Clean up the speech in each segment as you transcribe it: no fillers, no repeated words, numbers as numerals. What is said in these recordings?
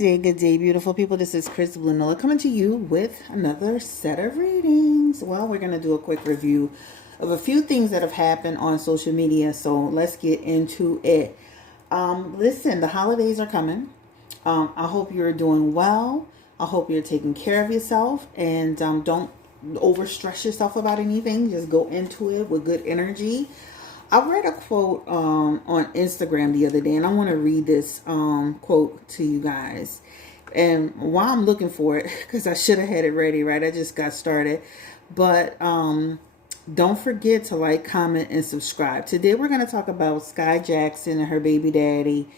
Good day, beautiful people. This is Chris Blue Nola coming to you with another set of readings. Well, we're going to do a quick review of a few things that have happened on social media. So let's get into it. Listen, the holidays are coming. I hope you're doing well. I hope you're taking care of yourself and don't overstress yourself about anything. Just go into it with good energy. I read a quote on Instagram the other day, and I want to read this quote to you guys. And while I'm looking for it, because I should have had it ready, right? I just got started. But don't forget to like, comment, and subscribe. Today we're going to talk about Skai Jackson and her baby daddy.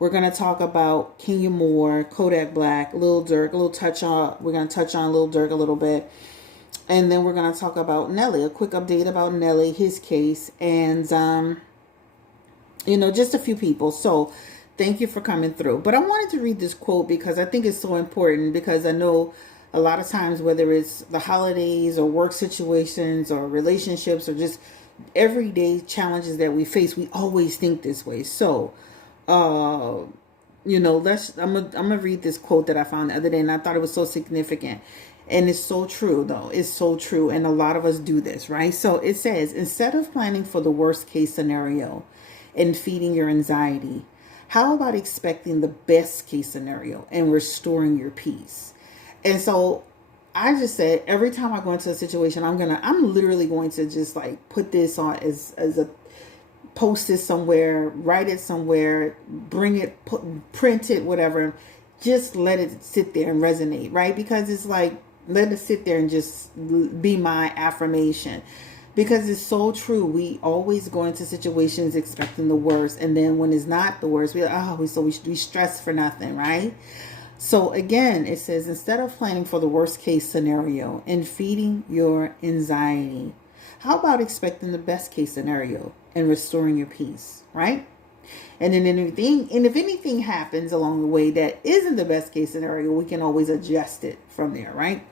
We're going to talk about Kenya Moore, Kodak Black, Lil Durk. We're going to touch on Lil Durk a little bit. And then we're going to talk about Nelly, a quick update about Nelly, his case, and, just a few people. So thank you for coming through. But I wanted to read this quote because I think it's so important, because I know a lot of times, whether it's the holidays or work situations or relationships or just everyday challenges that we face, we always think this way. So, I'm gonna read this quote that I found the other day, and I thought it was so significant. And it's so true, though. It's so true. And a lot of us do this, right? So it says, instead of planning for the worst case scenario and feeding your anxiety, how about expecting the best case scenario and restoring your peace? And so I just said, every time I go into a situation, I'm literally going to just like put this on as a post it somewhere, write it somewhere, bring it, print it, whatever. Just let it sit there and resonate, right? Because it's like, let it sit there and just be my affirmation, because it's so true. We always go into situations expecting the worst, and then when it's not the worst, we stress for nothing, right? So again, it says, instead of planning for the worst case scenario and feeding your anxiety, how about expecting the best case scenario and restoring your peace, right? And then if anything happens along the way that isn't the best case scenario, we can always adjust it from there, right?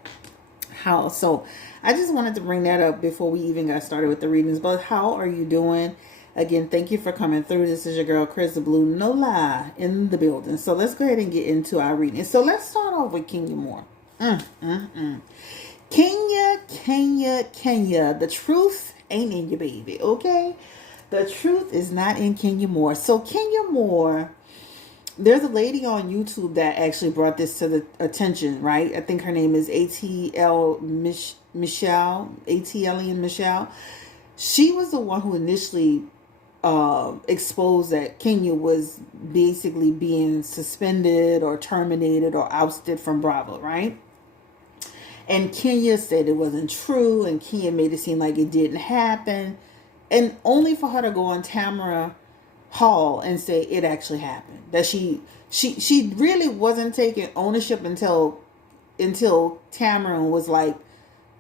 So I just wanted to bring that up before we even got started with the readings. But how are you doing? Again, thank you for coming through. This is your girl, Chris the Blue Nola, in the building. So let's go ahead and get into our reading. So let's start off with Kenya Moore. Kenya. The truth ain't in your baby, okay? The truth is not in Kenya Moore. So Kenya Moore, there's a lady on YouTube that actually brought this to the attention, right? I think her name is Michelle. She was the one who initially exposed that Kenya was basically being suspended or terminated or ousted from Bravo, right? And Kenya said it wasn't true, and Kenya made it seem like it didn't happen. And only for her to go on Tamara Hall and say it actually happened. That she really wasn't taking ownership until Tamara was like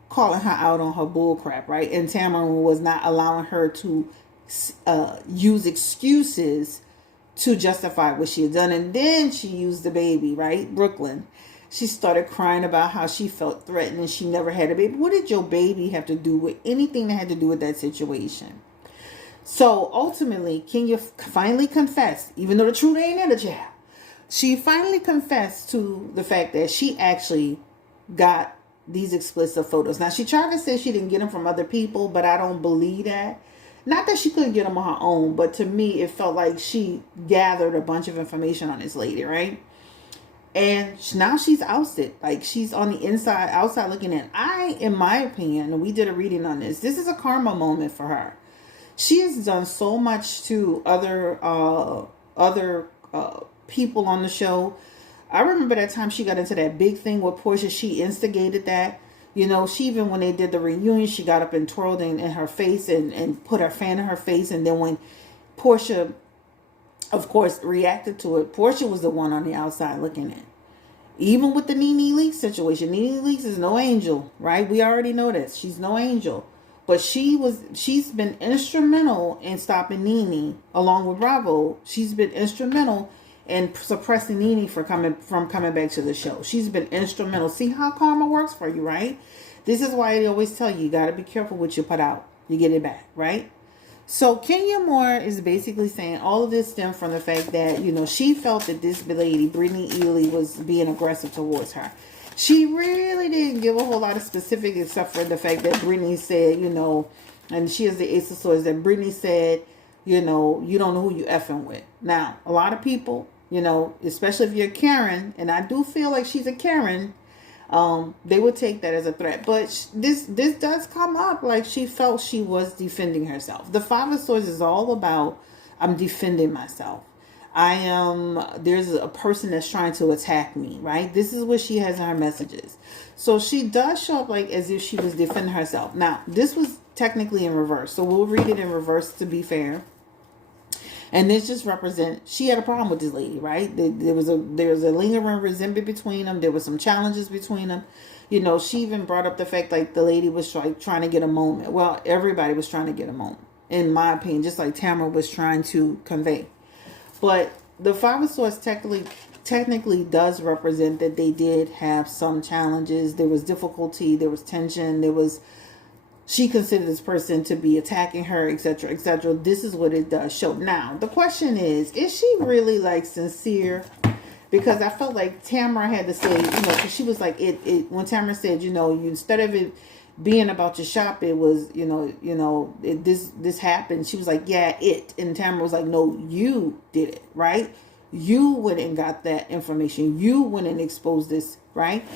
calling her out on her bull crap, right? And Tamara was not allowing her to use excuses to justify what she had done. And then she used the baby, right? Brooklyn. She started crying about how she felt threatened and she never had a baby. What did your baby have to do with anything that had to do with that situation? So ultimately, Kenya finally confessed, even though the truth ain't in the child. She finally confessed to the fact that she actually got these explicit photos. Now, she tried to say she didn't get them from other people, but I don't believe that. Not that she couldn't get them on her own, but to me, it felt like she gathered a bunch of information on this lady, right? And now she's ousted. Like, she's on the inside, outside looking in. In my opinion, and we did a reading on this is a karma moment for her. She has done so much to other people on the show. I remember that time she got into that big thing with Portia. She instigated that. She even, when they did the reunion, she got up and twirled in her face and put her fan in her face. And then when Portia, of course, reacted to it, Portia was the one on the outside looking in. Even with the Nene Leakes situation, Nene Leakes is no angel, right? We already know this. She's no angel. But she's been instrumental in stopping Nene, along with Bravo. She's been instrumental in suppressing Nene from coming back to the show. She's been instrumental. See how karma works for you, right? This is why they always tell you, you got to be careful what you put out. You get it back, right? So Kenya Moore is basically saying all of this stemmed from the fact that, she felt that this lady, Brittany Ely, was being aggressive towards her. She really didn't give a whole lot of specifics except for the fact that Brittany said, and she is the Ace of Swords, that Brittany said, you don't know who you effing with. Now, a lot of people, especially if you're Karen, and I do feel like she's a Karen, they would take that as a threat. But this does come up like she felt she was defending herself. The Five of Swords is all about, I'm defending myself. There's a person that's trying to attack me, right? This is what she has in her messages. So she does show up like as if she was defending herself. Now, this was technically in reverse. So we'll read it in reverse to be fair. And this just represents, she had a problem with this lady, right? There was a lingering resentment between them. There was some challenges between them. She even brought up the fact like the lady was trying to get a moment. Well, everybody was trying to get a moment, in my opinion, just like Tamara was trying to convey. But the Five of Swords technically does represent that they did have some challenges. There was difficulty. There was tension. She considered this person to be attacking her, etc., etc. This is what it does show. Now, the question is she really like sincere? Because I felt like Tamara had to say, because she was like, when Tamara said, instead of it being about your shop, it was, this happened. She was like, yeah, it. And Tamara was like, no, you did it, right? You went and got that information. You went and exposed this, right?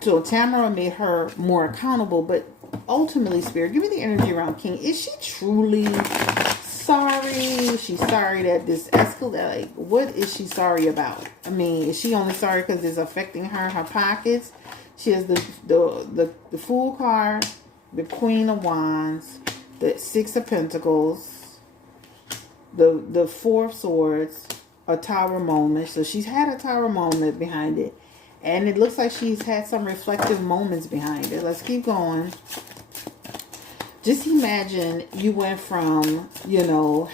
So Tamara made her more accountable, but ultimately, Spirit, give me the energy around King. Is she truly sorry? She's sorry that this escalated. Like, what is she sorry about? I mean, is she only sorry because it's affecting her pockets? She has the Fool card, the Queen of Wands, the Six of Pentacles, the Four of Swords, a Tower moment. So she's had a Tower moment behind it. And it looks like she's had some reflective moments behind it. Let's keep going. Just imagine you went from,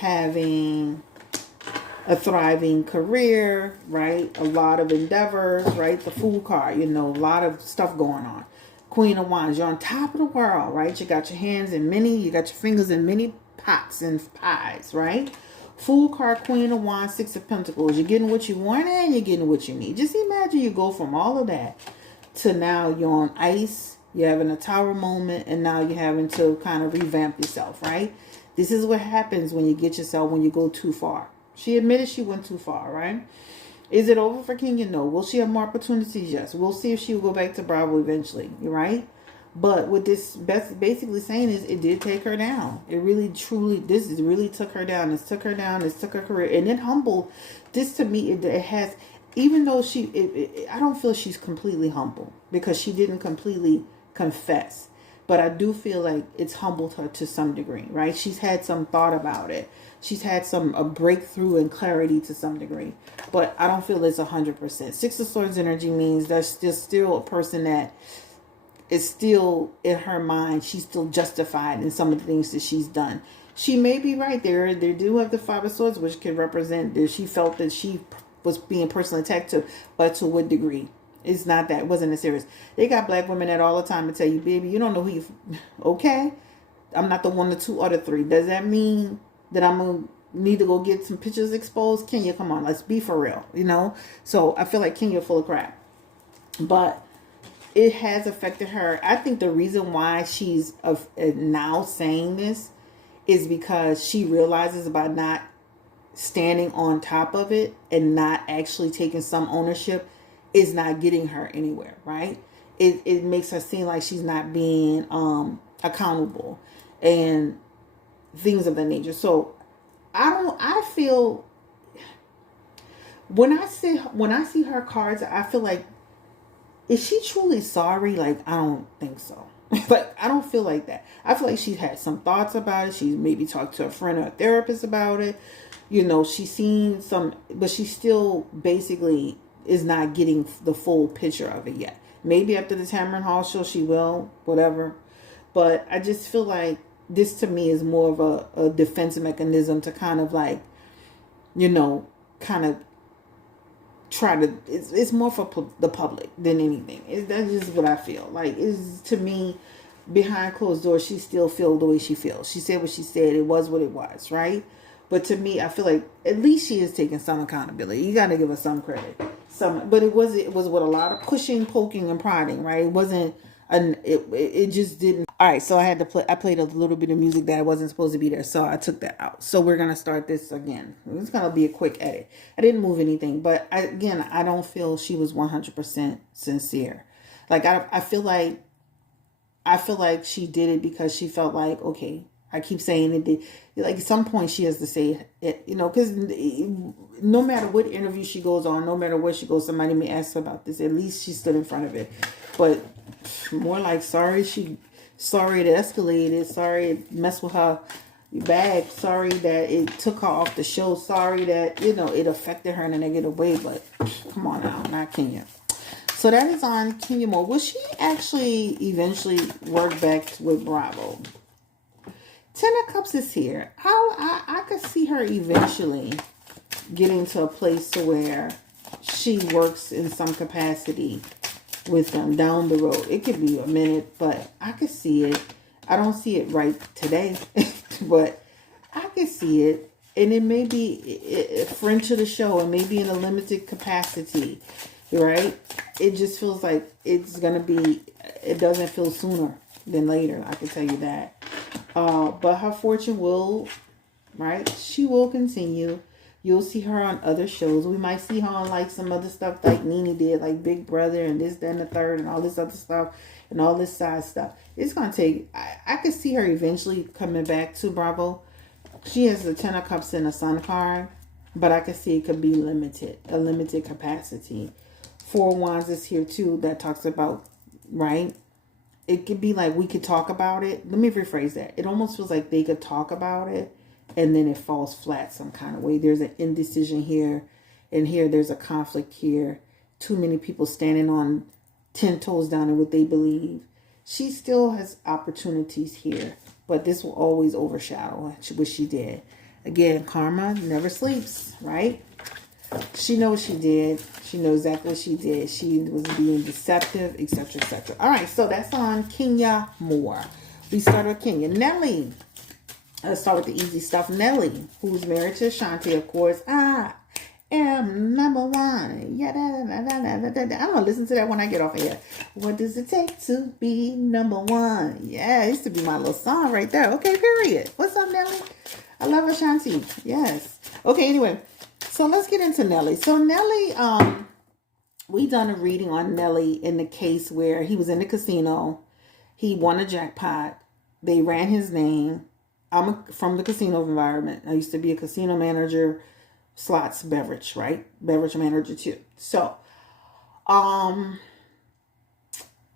having a thriving career, right? A lot of endeavors, right? The Fool card, a lot of stuff going on. Queen of Wands, you're on top of the world, right? You got your hands in you got your fingers in many pots and pies, right? Fool card, Queen of Wands, Six of Pentacles. You're getting what you want and you're getting what you need. Just imagine you go from all of that to now you're on ice. You're having a Tower moment, and now you're having to kind of revamp yourself, right? This is what happens when you go too far. She admitted she went too far, right? Is it over for Kenya? No. Will she have more opportunities? Yes. We'll see if she will go back to Bravo eventually, right? But what this basically saying is it did take her down. It really, truly, really took her down. This took her down. This took her career. And it humbled. This to me, it has, even though I don't feel she's completely humble because she didn't completely confess. But I do feel like it's humbled her to some degree, right? She's had some thought about it. She's had a breakthrough and clarity to some degree. But I don't feel it's 100%. Six of Swords energy means there's still a person that is still in her mind. She's still justified in some of the things that she's done. She may be right there. They do have the Five of Swords, which can represent that she felt that she was being personally attacked but to what degree? It's not that. It wasn't as serious. They got black women that all the time and tell you, baby, you don't know who you... Okay? I'm not the one, the two, or the three. Does that mean that I'm going to need to go get some pictures exposed? Kenya, come on. Let's be for real. So I feel like Kenya full of crap. But it has affected her. I think the reason why she's now saying this is because she realizes by not standing on top of it and not actually taking some ownership is not getting her anywhere, right? It makes her seem like she's not being accountable and things of that nature. So I feel when I see her cards, I feel like, is she truly sorry? Like, I don't think so. Like, I don't feel like that. I feel like she's had some thoughts about it. She's maybe talked to a friend or a therapist about it. She's seen some, but she still basically is not getting the full picture of it yet. Maybe after the Tamron Hall show she will, whatever. But I just feel like this to me is more of a defense mechanism to kind of like, kind of try to, it's more for the public than anything. That's just what I feel. Like, to me, behind closed doors, she still feels the way she feels. She said what she said. It was what it was, right? But to me, I feel like at least she is taking some accountability. You got to give her some credit. But it was with a lot of pushing, poking, and prodding, right? It wasn't it just didn't. All right, so I played a little bit of music that wasn't supposed to be there, so I took that out. So we're gonna start this again. It's gonna be a quick edit. I didn't move anything, but I don't feel she was 100% sincere. Like I feel like she did it because she felt like, okay, I keep saying it. Like at some point she has to say it, because no matter what interview she goes on, no matter where she goes, somebody may ask her about this. At least she stood in front of it. But more like sorry it escalated. Sorry it messed with her bag. Sorry that it took her off the show. Sorry that, it affected her in a negative way. But come on now, not Kenya. So that is on Kenya Moore. Will she actually eventually work back with Bravo? Ten of Cups is here. I could see her eventually getting to a place to where she works in some capacity with them down the road. It could be a minute, but I could see it. I don't see it right today, but I could see it. And it may be a friend to the show, and maybe in a limited capacity, right? It just feels like it's going to be, it doesn't feel sooner than later. I can tell you that. But her fortune will, right? She will continue. You'll see her on other shows. We might see her on like some other stuff like Nene did, like Big Brother and this, that, and the third, and all this other stuff, and all this side stuff. It's going to take, I could see her eventually coming back to Bravo. She has the Ten of Cups and a Sun card, but I could see it could be a limited capacity. Four of Wands is here too. That talks about, right? It could be like we could talk about it. Let me rephrase that. It almost feels like they could talk about it and then it falls flat some kind of way. There's an indecision here, and here there's a conflict here. Too many people standing on 10 toes down in what they believe. She still has opportunities here, but this will always overshadow what she did. Again, karma never sleeps, right? She knows she did. She knows exactly what she did. She was being deceptive, etc., etc. All right, so that's on Kenya Moore. We start with Kenya. Nelly. Let's start with the easy stuff. Nelly, who's married to Ashanti, of course. I am number one. Yeah, I'm going to listen to that when I get off of here. What does it take to be number one? Yeah, it used to be my little song right there. Okay, period. What's up, Nelly? I love Ashanti. Yes. Okay, anyway. So let's get into Nelly. So Nelly, we done a reading on Nelly in the case where he was in the casino. He won a jackpot. They ran his name. I'm from the casino environment. I used to be a casino manager, slots, beverage, right? Beverage manager too. So,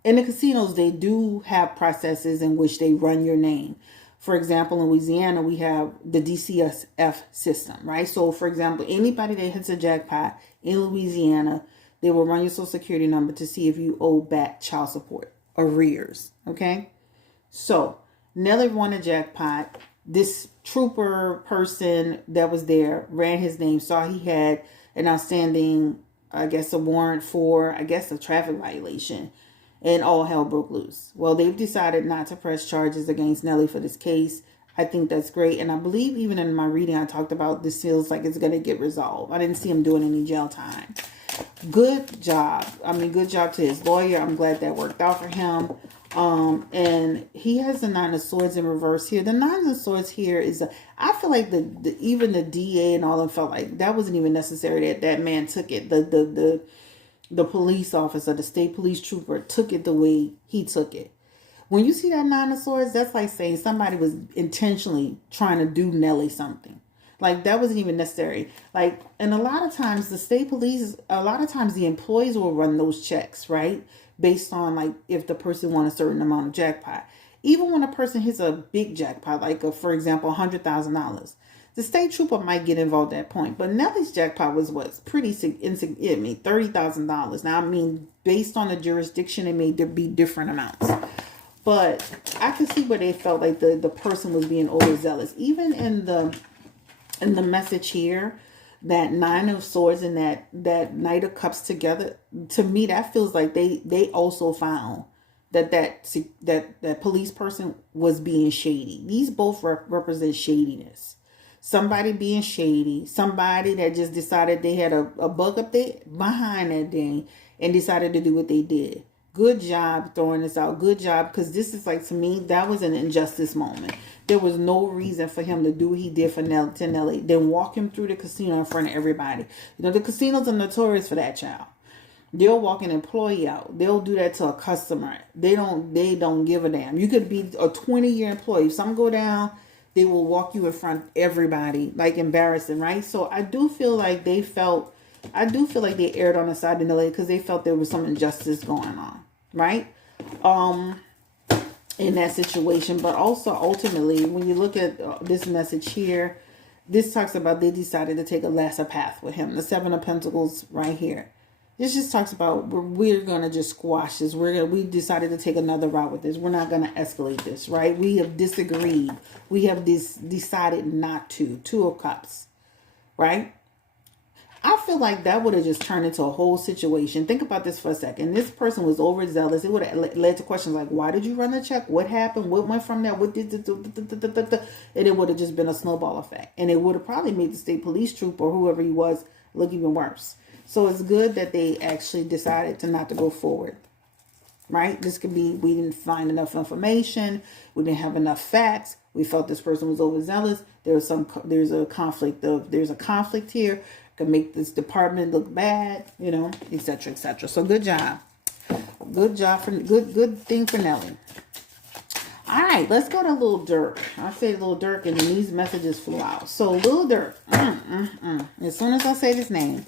in the casinos, they do have processes in which they run your name. For example, in Louisiana, we have the DCSF system, right? So, for example, anybody that hits a jackpot in Louisiana, they will run your social security number to see if you owe back child support, arrears, okay? So, Nelly won a jackpot. This trooper person that was there ran his name, saw he had an outstanding, I guess, a warrant for, I guess, a traffic violation. And all hell broke loose. Well, they've decided not to press charges against Nelly for this case. I think that's great. And I believe even in my reading, I talked about this feels like it's going to get resolved. I didn't see him doing any jail time. Good job. I mean, good job to his lawyer. I'm glad that worked out for him. And he has the Nine of Swords in reverse here. The Nine of Swords here is, I feel like even the DA and all of them felt like that wasn't even necessary that man took it. The police officer, the state police trooper, took it the way he took it. When you see that Nine of Swords, that's like saying somebody was intentionally trying to do Nelly something. Like, that wasn't even necessary. Like, and a lot of times the state police, a lot of times the employees will run those checks, right? Based on, like, if the person won a certain amount of jackpot. Even when a person hits a big jackpot, like, for example, $100,000. The state trooper might get involved at that point. But Nelly's jackpot was pretty insignificant. I mean, $30,000. Now, I mean, based on the jurisdiction, it may be different amounts. But I can see where they felt like the person was being overzealous. Even in the message here, that Nine of Swords and that Knight of Cups together, to me, that feels like they also found that police person was being shady. These both represent shadiness. Somebody being shady, somebody that just decided they had a bug up there behind that thing and decided to do what they did. Good job throwing this out. Good job, because this is like, to me, that was an injustice moment. There was no reason for him to do what he did for Nelly. Then walk him through the casino in front of everybody. You know, the casinos are notorious for that, child. They'll walk an employee out. They'll do that to a customer. They don't give a damn. You could be a 20-year employee. If something go down, they will walk you in front of everybody, like embarrassing, right? So I do feel like they erred on the side of Nelly because they felt there was some injustice going on, right? In that situation. But also ultimately, when you look at this message here, this talks about they decided to take a lesser path with him. The Seven of Pentacles right here. This just talks about we're going to just squash this. We decided to take another route with this. We're not going to escalate this, right? We have disagreed. We have decided not to. Two of Cups, right? I feel like that would have just turned into a whole situation. Think about this for a second. This person was overzealous. It would have led to questions like, why did you run the check? What happened? What went from there? What did and it would have just been a snowball effect. And it would have probably made the state police troop or whoever he was look even worse. So it's good that they actually decided to not to go forward, right? This could be, we didn't find enough information. We didn't have enough facts. We felt this person was overzealous. There's a conflict here. Could make this department look bad, you know, etc., etc. So good job. Good thing for Nelly. All right, let's go to Lil Durk. I say Lil Durk and these messages flew out. So Lil Durk, as soon as I say this name,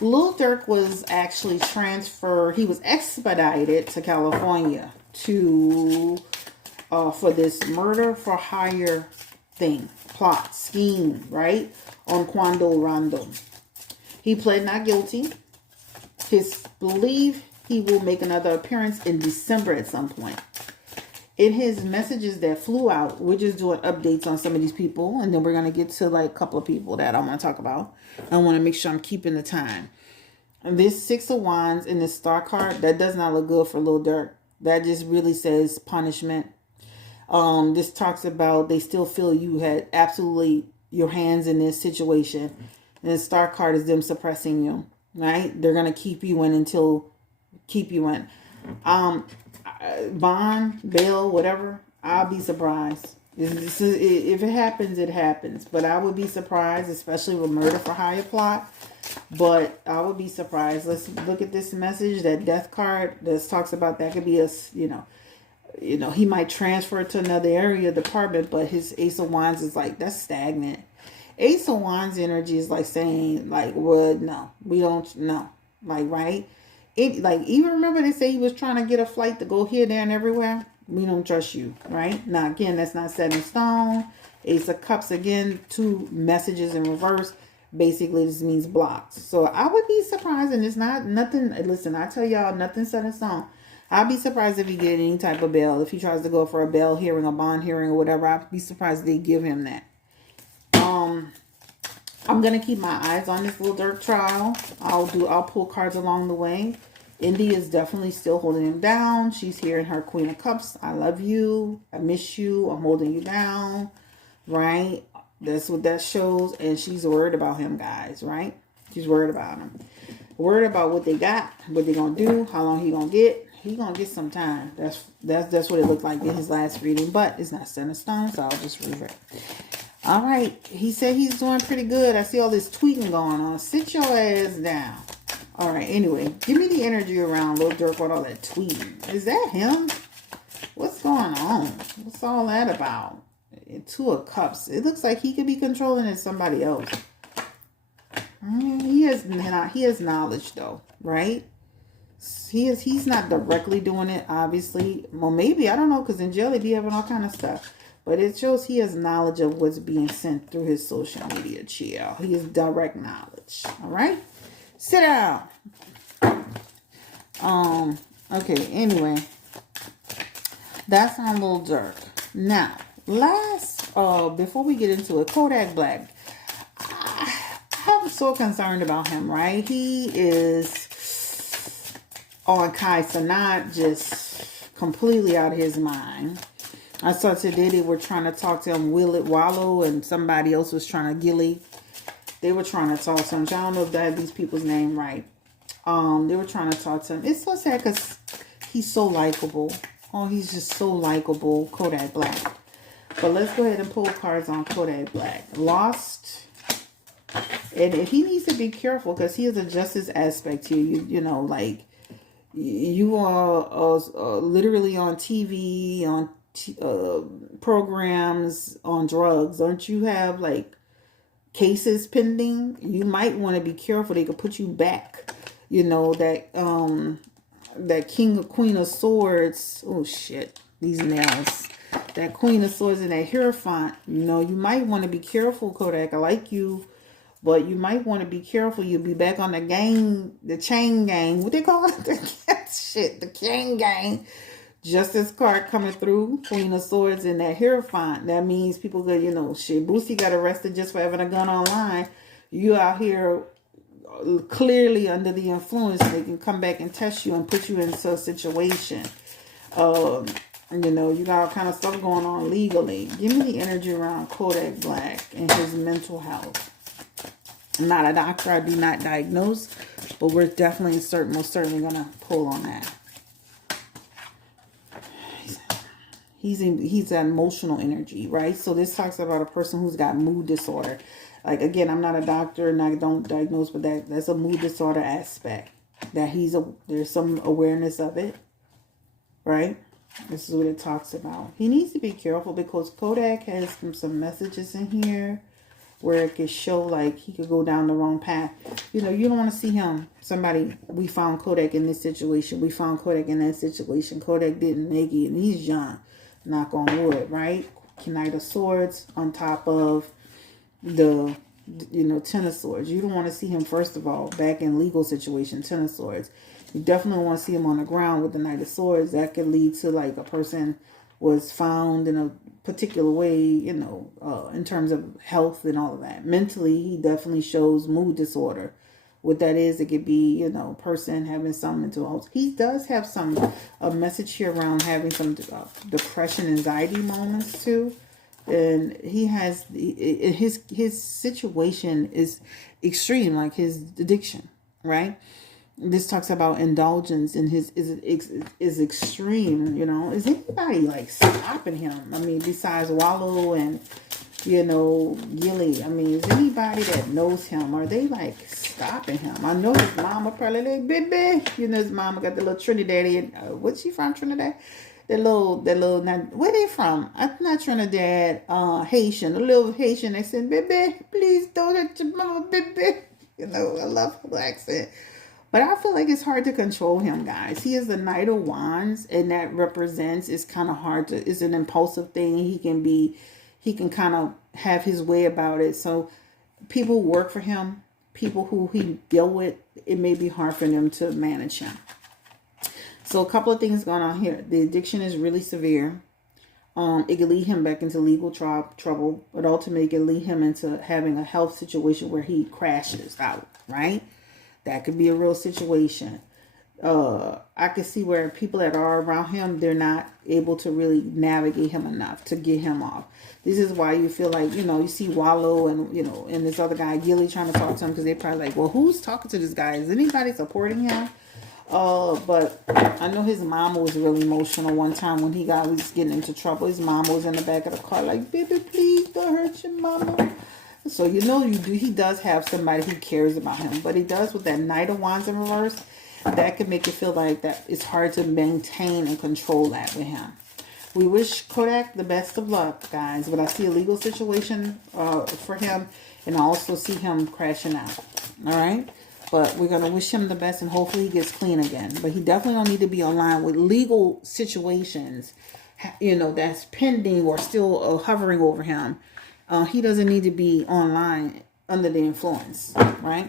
Lil Durk was actually transferred. He was expedited to California for this murder for hire plot, scheme, right? On Quando Rondo. He pled not guilty. His belief he will make another appearance in December at some point. In his messages that flew out, we're just doing updates on some of these people, and then we're going to get to like a couple of people that I want to talk about. I want to make sure I'm keeping the time. And this Six of Wands in this star card, that does not look good for Lil Durk. That just really says punishment. This talks about they still feel you had absolutely your hands in this situation. And the star card is them suppressing you, right? They're going to keep you in. Bond, bail, whatever, I'll be surprised. If it happens, it happens. But I would be surprised, especially with murder for hire plot. But I would be surprised. Let's look at this message, that death card that talks about that could be he might transfer to another area department, but his Ace of Wands is like, that's stagnant. Ace of Wands energy is like saying, like, well, no, we don't know. Like, right? It, like, even remember they say he was trying to get a flight to go here, there, and everywhere? We don't trust you, right? Now, again, that's not set in stone. Ace of Cups, again, two messages in reverse. Basically, this means blocks. So I would be surprised, and it's not nothing. Listen, I tell y'all, nothing set in stone. I'd be surprised if he get any type of bail. If he tries to go for a bail hearing, a bond hearing, or whatever, I'd be surprised if they give him that. I'm gonna keep my eyes on this Lil Durk trial. I'll pull cards along the way. Indy is definitely still holding him down. She's here in her Queen of Cups. I love you. I miss you. I'm holding you down. Right? That's what that shows. And she's worried about him, guys. Right? She's worried about him. Worried about what they got, what they gonna do, how long he gonna get. He gonna get some time. That's what it looked like in his last reading. But it's not set in stone, so I'll just read it. All right. He said he's doing pretty good. I see all this tweeting going on. Sit your ass down. All right. Anyway, give me the energy around Lil Durk with all that tweeting. Is that him? What's going on? What's all that about? Two of Cups. It looks like he could be controlling it somebody else. He has knowledge though, right? He's not directly doing it, obviously. Well, maybe, I don't know, because in jail they be having all kind of stuff. But it shows he has knowledge of what's being sent through his social media, chill. He has direct knowledge. All right? Sit down. Okay, anyway. That's on Lil Durk. Now, before we get into it, Kodak Black. I'm so concerned about him, right? He is on Kai Sanat, just completely out of his mind. I saw today they were trying to talk to him, Will It Wallow, and somebody else was trying to Gilly. They were trying to talk to him. I don't know if I have these people's name right. They were trying to talk to him. It's so sad because he's so likable. Oh, he's just so likable, Kodak Black. But let's go ahead and pull cards on Kodak Black. Lost. And he needs to be careful because he has a justice aspect here. You know, like, you are literally on TV, on programs, on drugs. Don't you have, like, cases pending? You might want to be careful. They could put you back. You know, that King or Queen of Swords. Oh, shit. These nails. That Queen of Swords and that Hierophant. You know, you might want to be careful, Kodak. I like you. But you might want to be careful. You'll be back on the gang, the chain gang. What they call it? The chain gang. Justice card coming through. Queen of Swords and that Hierophant. That means people could, you know, shit. Boosie got arrested just for having a gun online. You out here clearly under the influence. They can come back and test you and put you into a situation. You know, you got all kind of stuff going on legally. Give me the energy around Kodak Black and his mental health. I'm not a doctor. I do not diagnose, but we're definitely most certainly going to pull on that. He's that emotional energy, right? So this talks about a person who's got mood disorder. Like, again, I'm not a doctor and I don't diagnose, but that's a mood disorder aspect. That there's some awareness of it, right? This is what it talks about. He needs to be careful because Kodak has some messages in here where it could show like he could go down the wrong path. You know, you don't want to see him. We found Kodak in this situation. We found Kodak in that situation. Kodak didn't make it, and he's young. Knock on wood, right? Knight of Swords on top of the, you know, Ten of Swords. You don't want to see him, first of all, back in legal situation, Ten of Swords. You definitely want to see him on the ground with the Knight of Swords. That could lead to like a person was found in a particular way, you know, in terms of health and all of that. Mentally, he definitely shows mood disorder. What that is, it could be, you know, person having some mental health. He does have a message here around having some depression, anxiety moments too. And he has, his situation is extreme, like his addiction, right? This talks about indulgence and his is extreme, you know. Is anybody like stopping him? I mean, besides Wallow and, you know, Gilly. I mean, is anybody that knows him? Are they like stopping him? I know his mama probably like, baby. You know, his mama got the little Trinidadian. What's she from, Trinidad? That little, where they from? Not Trinidad, Haitian. A little Haitian accent. Baby, please don't hurt your mama, baby. You know, I love her accent. But I feel like it's hard to control him, guys. He is the Knight of Wands, and that represents, it's kind of hard to, it's an impulsive thing. He can kind of have his way about it. So people who work for him, people who he deal with, it may be hard for them to manage him. So a couple of things going on here. The addiction is really severe. It can lead him back into legal trouble, but ultimately it can lead him into having a health situation where he crashes out, right? That could be a real situation. I can see where people that are around him, they're not able to really navigate him enough to get him off. This is why you feel like, you know, you see Wallow and, you know, and this other guy, Gilly, trying to talk to him because they're probably like, well, who's talking to this guy? Is anybody supporting him? But I know his mama was really emotional one time when he was getting into trouble. His mama was in the back of the car like, baby, please don't hurt your mama. So, you know, he does have somebody who cares about him. But he does with that Knight of Wands in reverse. That can make it feel like that it's hard to maintain and control that with him. We wish Kodak the best of luck, guys. But I see a legal situation for him. And I also see him crashing out. All right? But we're going to wish him the best. And hopefully he gets clean again. But he definitely don't need to be online with legal situations, you know, that's pending or still hovering over him. He doesn't need to be online under the influence, right?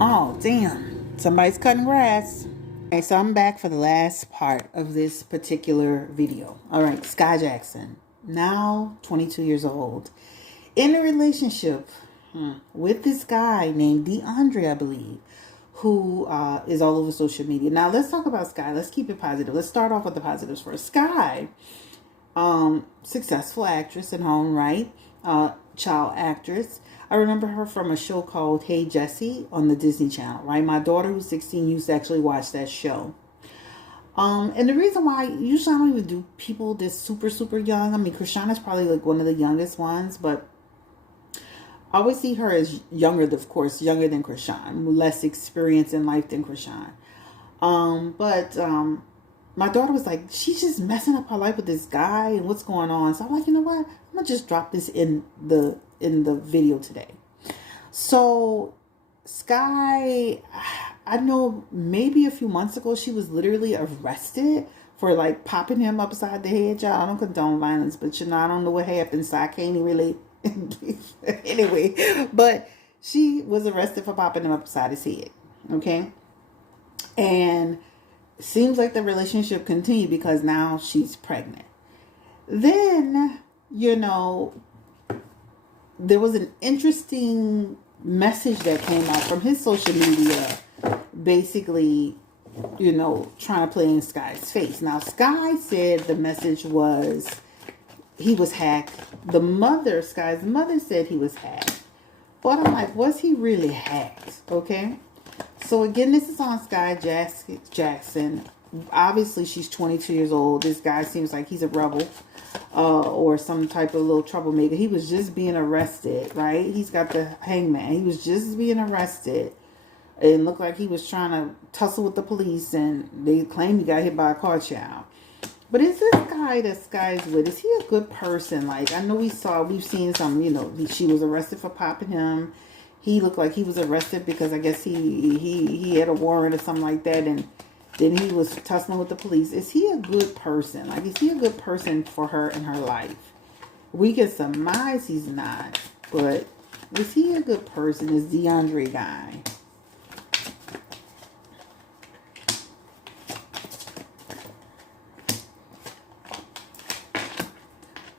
Oh, damn. Somebody's cutting grass. Okay, so I'm back for the last part of this particular video. All right, Skai Jackson, now 22 years old, in a relationship with this guy named DeAndre, I believe, who is all over social media. Now let's talk about Skai. Let's keep it positive. Let's start off with the positives first. Skai, successful actress in her own right, child actress. I remember her from a show called Hey Jessie on the Disney Channel, right? My daughter, who's 16, used to actually watch that show. And the reason why, usually I don't even do people this super, super young. I mean, Krishana's probably like one of the youngest ones, but I always see her as younger, of course, younger than Krishan, less experience in life than Krishan. But my daughter was like, she's just messing up her life with this guy and what's going on. So I'm like, you know what? I'm gonna just drop this in the video today. So Skai, I know maybe a few months ago she was literally arrested for like popping him upside the head. Y'all, I don't condone violence, but you know, I don't know what happened, so I can't really anyway, but she was arrested for popping him upside his head. Okay. And seems like the relationship continued because now she's pregnant. Then, you know, there was an interesting message that came out from his social media, basically, you know, trying to play in Skai's face. Now, Skai said the message was he was hacked. The mother, Skai's mother, said he was hacked. But I'm like, was he really hacked? Okay. So again, this is on Skai Jackson. Obviously, she's 22 years old. This guy seems like he's a rebel or some type of little troublemaker. He was just being arrested, right? He's got the hangman. He was just being arrested. It looked like he was trying to tussle with the police, and they claim he got hit by a car child. But is this guy that Skai's with, is he a good person? Like, I know we've seen some, you know, she was arrested for popping him. He looked like he was arrested because I guess he had a warrant or something like that, and then he was tussling with the police. Is he a good person? Like, is he a good person for her in her life? We can surmise he's not, but is he a good person? Is DeAndre guy?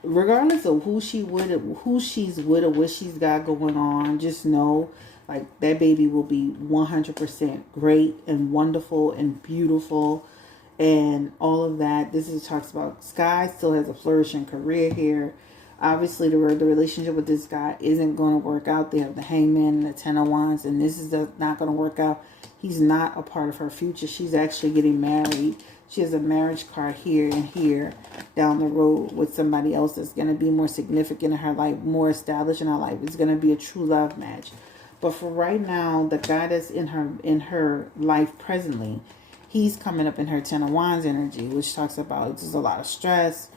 Regardless of who she's with or what she's got going on, just know, like, that baby will be 100% great and wonderful and beautiful and all of that. This is talks about Skai still has a flourishing career here. Obviously, the relationship with this guy isn't going to work out. They have the hangman and the 10 of wands, and this is not going to work out. He's not a part of her future. She's actually getting married. She has a marriage card here and here down the road with somebody else that's going to be more significant in her life, more established in her life. It's going to be a true love match. But for right now, the guy that's in her life presently, he's coming up in her 10 of wands energy, which talks about there's a lot of stress.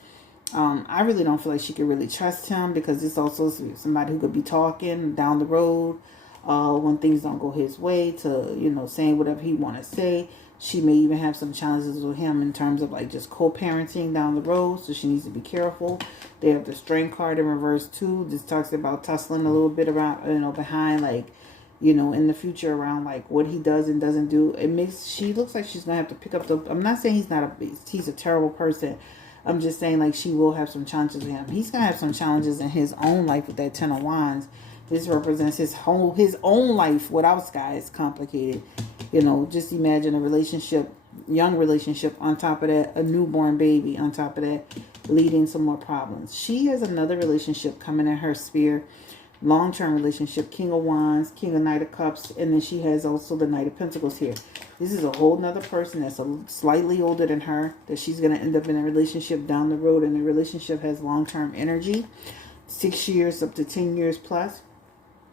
I really don't feel like she could really trust him because this also is somebody who could be talking down the road when things don't go his way to, you know, saying whatever he want to say. She may even have some challenges with him in terms of like just co-parenting down the road. So she needs to be careful. They have the strength card in reverse too. This talks about tussling a little bit around, you know, behind, like, you know, in the future around like what he does and doesn't do. She looks like she's going to have to pick up I'm not saying he's a terrible person. I'm just saying like she will have some challenges with him. He's going to have some challenges in his own life with that 10 of wands. This represents his own life without Skai. Is complicated. You know, just imagine a young relationship, on top of that, a newborn baby, on top of that, leading to more problems. She has another relationship coming in her sphere, long-term relationship, King of Wands, King of Knight of Cups, and then she has also the Knight of Pentacles here. This is a whole nother person that's slightly older than her, that she's going to end up in a relationship down the road, and the relationship has long-term energy, 6 years up to 10 years plus.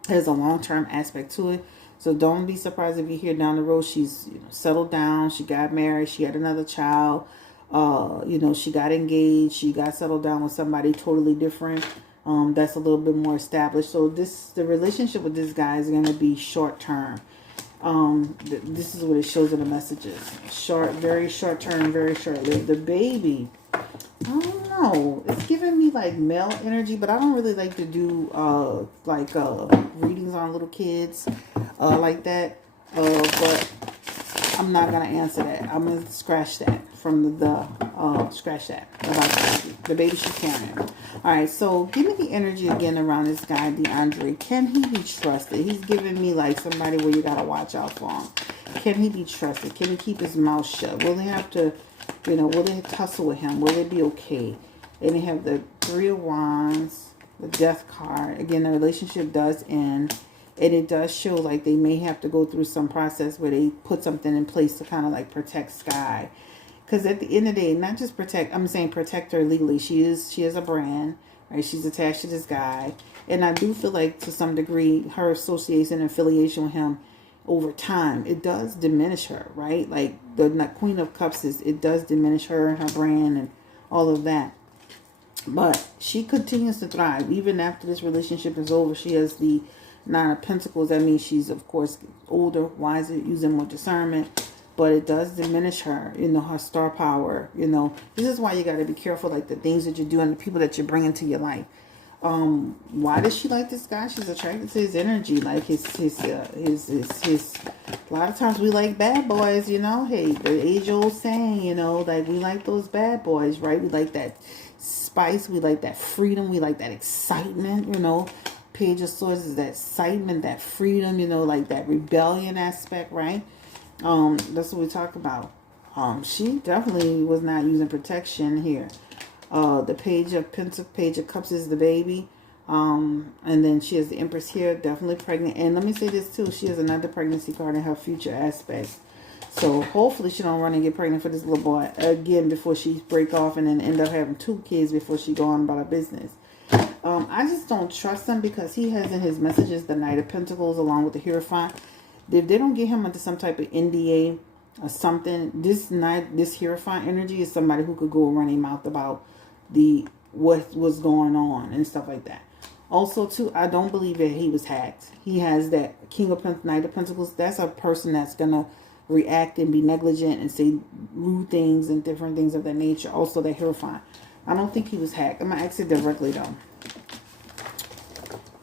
Has a long-term aspect to it. So don't be surprised if you hear down the road she's, you know, settled down, she got married, she had another child, you know, she got engaged, she got settled down with somebody totally different, that's a little bit more established. So the relationship with this guy is going to be short-term. This is what it shows in the messages. Very short-term, very short-lived. The baby, I don't know. It's giving me like male energy, but I don't really like to do readings on little kids like that. But I'm not gonna answer that. I'm gonna scratch that from scratch that about the baby she's carrying. All right, so give me the energy again around this guy DeAndre. Can he be trusted? He's giving me like somebody where you gotta watch out for him. Can he be trusted? Can he keep his mouth shut? Will they have to, you know, will they tussle with him? Will they be okay? And they have the Three of Wands, the Death card. Again, the relationship does end. And it does show like they may have to go through some process where they put something in place to kind of like protect Skai. Because at the end of the day, not just protect, I'm saying protect her legally. She is a brand, right? She's attached to this guy. And I do feel like to some degree, her association and affiliation with him over time, it does diminish her, right? Like the Queen of Cups it does diminish her and her brand and all of that. But she continues to thrive. Even after this relationship is over, she has the Nine of Pentacles. That means she's, of course, older, wiser, using more discernment. But it does diminish her, you know, her star power. You know, this is why you got to be careful, like the things that you do and the people that you bring into your life. Why does she like this guy? She's attracted to his energy, like his. A lot of times we like bad boys, you know. Hey, the age-old saying, you know, like we like those bad boys, right? We like that spice, we like that freedom, we like that excitement, you know. Page of Swords is that excitement, that freedom, you know, like that rebellion aspect, right? That's what we talk about. She definitely was not using protection here. The Page of Pentacles, Page of Cups is the baby. And then she has the Empress here, definitely pregnant. And let me say this too, she has another pregnancy card in her future aspect. So hopefully she don't run and get pregnant for this little boy again before she break off and then end up having 2 kids before she go on about her business. I just don't trust him because he has in his messages the Knight of Pentacles along with the Hierophant. If they don't get him into some type of NDA or something, this Hierophant energy is somebody who could go run a mouth about what was going on and stuff like that. Also, too, I don't believe that he was hacked. He has that Knight of Pentacles. That's a person that's going to react and be negligent and say rude things and different things of that nature. Also, that Hierophant. I don't think he was hacked. I'm going to ask it directly, though.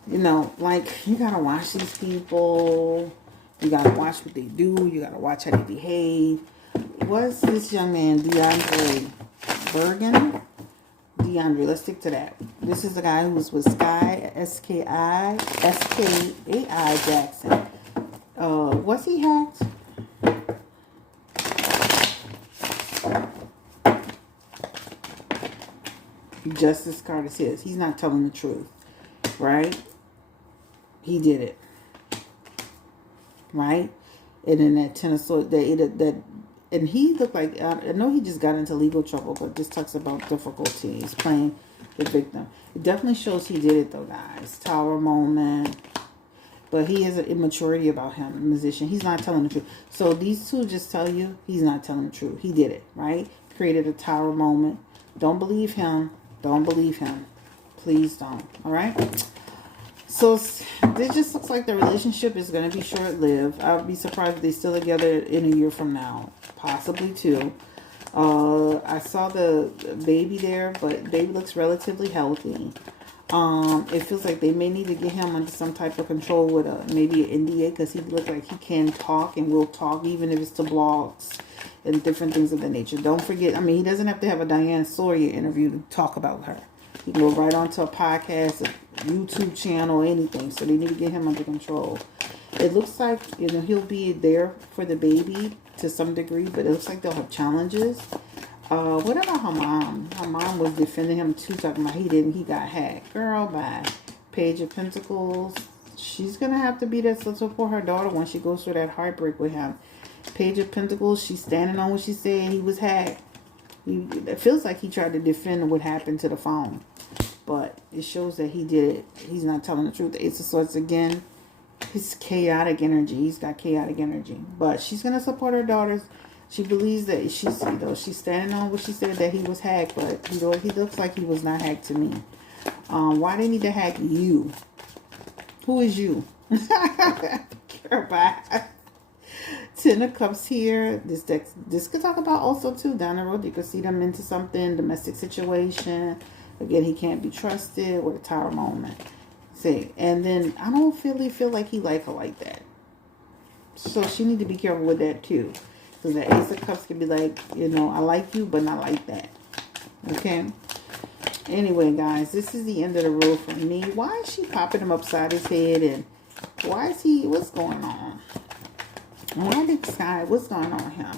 You know, like, you got to watch these people. You got to watch what they do. You got to watch how they behave. What's this young man, DeAndre Bergen? DeAndre, let's stick to that. This is the guy who was with Skai, S-K-A-I Jackson. Was he hacked? Justice card is his. He's not telling the truth, right? He did it, right? And then that Ten of Swords, and he looked like, I know he just got into legal trouble, but this talks about difficulties playing the victim. It definitely shows he did it though, guys. Tower moment. But he has an immaturity about him, a musician. He's not telling the truth. So these two just tell you he's not telling the truth. He did it, right? Created a tower moment. Don't believe him. Don't believe him. Please don't. All right? So this just looks like the relationship is going to be short-lived. I would be surprised if they're still together in a year from now. Possibly 2. I saw the baby there, but baby looks relatively healthy. It feels like they may need to get him under some type of control with maybe an NDA, because he looks like he can talk and will talk, even if it's to blogs and different things of that nature. Don't forget, I mean, he doesn't have to have a Diane Sawyer interview to talk about her. He can go right onto a podcast, a YouTube channel, anything. So they need to get him under control. It looks like, you know, he'll be there for the baby to some degree, but it looks like they'll have challenges. What about her mom? Her mom was defending him too, talking about he got hacked. Girl, bye. Page of Pentacles. She's going to have to be there to support her daughter when she goes through that heartbreak with him. Page of Pentacles, she's standing on what she said. He was hacked. It feels like he tried to defend what happened to the phone. But it shows that he did it. He's not telling the truth. The Ace of Swords again. His chaotic energy. He's got chaotic energy. But she's going to support her daughters. She believes that she's standing on what she said, that he was hacked. But he looks like he was not hacked to me. Why they need to hack you? Who is you? Bye. 10 of Cups here. This could talk about also too down the road. You could see them into something, domestic situation. Again, he can't be trusted with a tower moment. See, and then I don't really feel like he like her like that. So she need to be careful with that too. Because the Ace of Cups can be like, you know, I like you, but not like that. Okay? Anyway, guys, this is the end of the road for me. Why is she popping him upside his head? And why is what's going on? And I think Skai, what's going on here?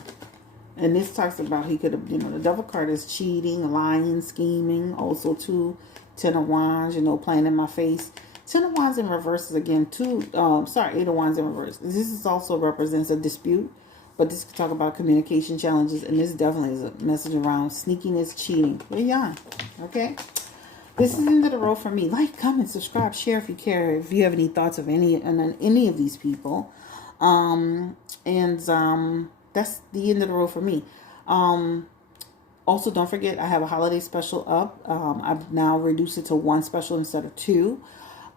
And this talks about he could have, the devil card is cheating, lying, scheming. Also, two, 10 of Wands, playing in my face. 10 of Wands in reverse is again sorry, 8 of Wands in reverse. This is also represents a dispute, but this could talk about communication challenges, and this definitely is a message around sneakiness, cheating. But yeah, okay. This is the end of the road for me. Like, comment, subscribe, share if you care. If you have any thoughts of any of these people, that's the end of the road for me. Also, don't forget, I have a holiday special up. I've now reduced it to one special instead of two.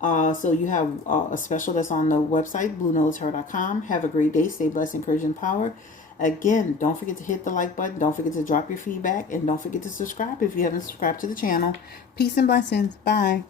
So you have a special that's on the website, BlueNolaTarot.com. Have a great day. Stay blessed, encourage, and empowered. Again, don't forget to hit the like button. Don't forget to drop your feedback. And don't forget to subscribe if you haven't subscribed to the channel. Peace and blessings. Bye.